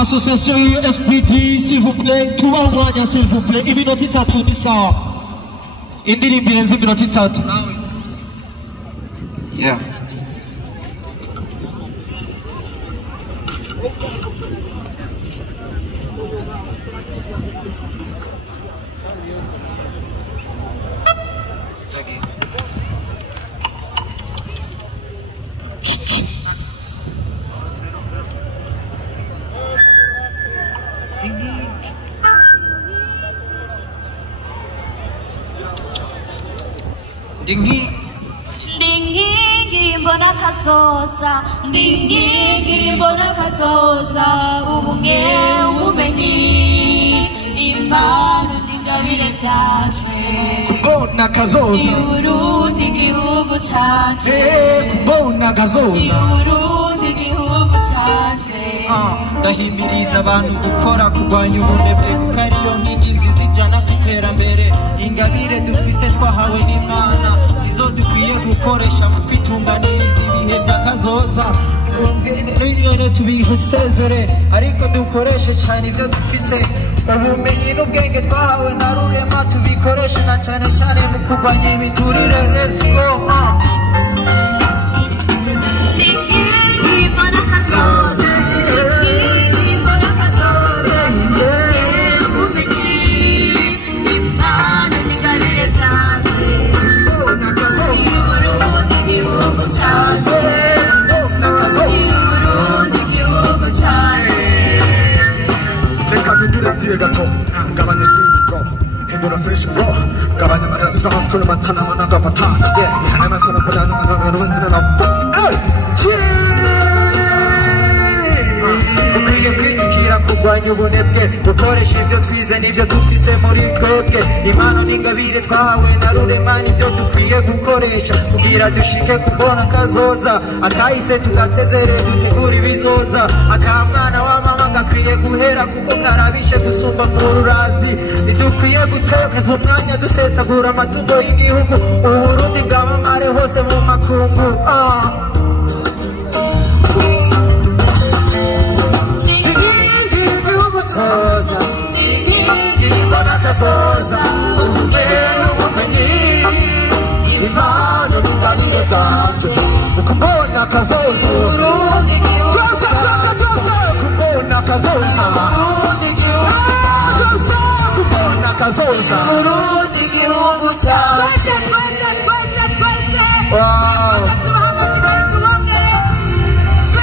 Association SPD, s'il vous plaît, tout va voir, s'il vous plaît. Il minute tatu ni sawa. Indiri mbienzi minute tatu. Yeah. Dingi mbona kasosa, dingi mbona kasosa, ubunge umenyi, imana n'ingabire cyacu. Kubona kazoza, Burundi gihugu cyacu. Kubona kazoza, Burundi gihugu cyacu. Ndahimiriza abantu gukora kurwanya ubunebwe kuko ariyo nkingi nziza ijana ku iterambere. Ingabire dufise twahawe n'Imana izo dukwiye gukoresha mu kwitunganiriza ibihe by'akazoza. Rero tubisezere ariko dukoreshe cyane ibyo dufise. Ubumenyi n'ubwenge twahawe na Rurema tubikoreshe na cyane cyane mu kurwanya imiturire. Let's go. gato gabanya stingo hembura fresh bro gabanya madasa kuna matana manaka patata ihana masana pana manaka manzina na dukwiye kwijukira kurwanya ubunebwe dukoresha ibyo twize n'ibyo dufise muri twebwe. Impano n'ingabire twahawe na Rurema nibyo dukwiye gukoresha kugira dushike kubona kazoza. Akahise tugasezere dutegura ibizoza. Akamwana wa mama gakwiye guhera kuko karabishe gusumba mu rurazi. Ntidukwiye gutakaza umwanya dusesagura amatungo y'igihugu. Uburundi bwamamare hose mu makungu.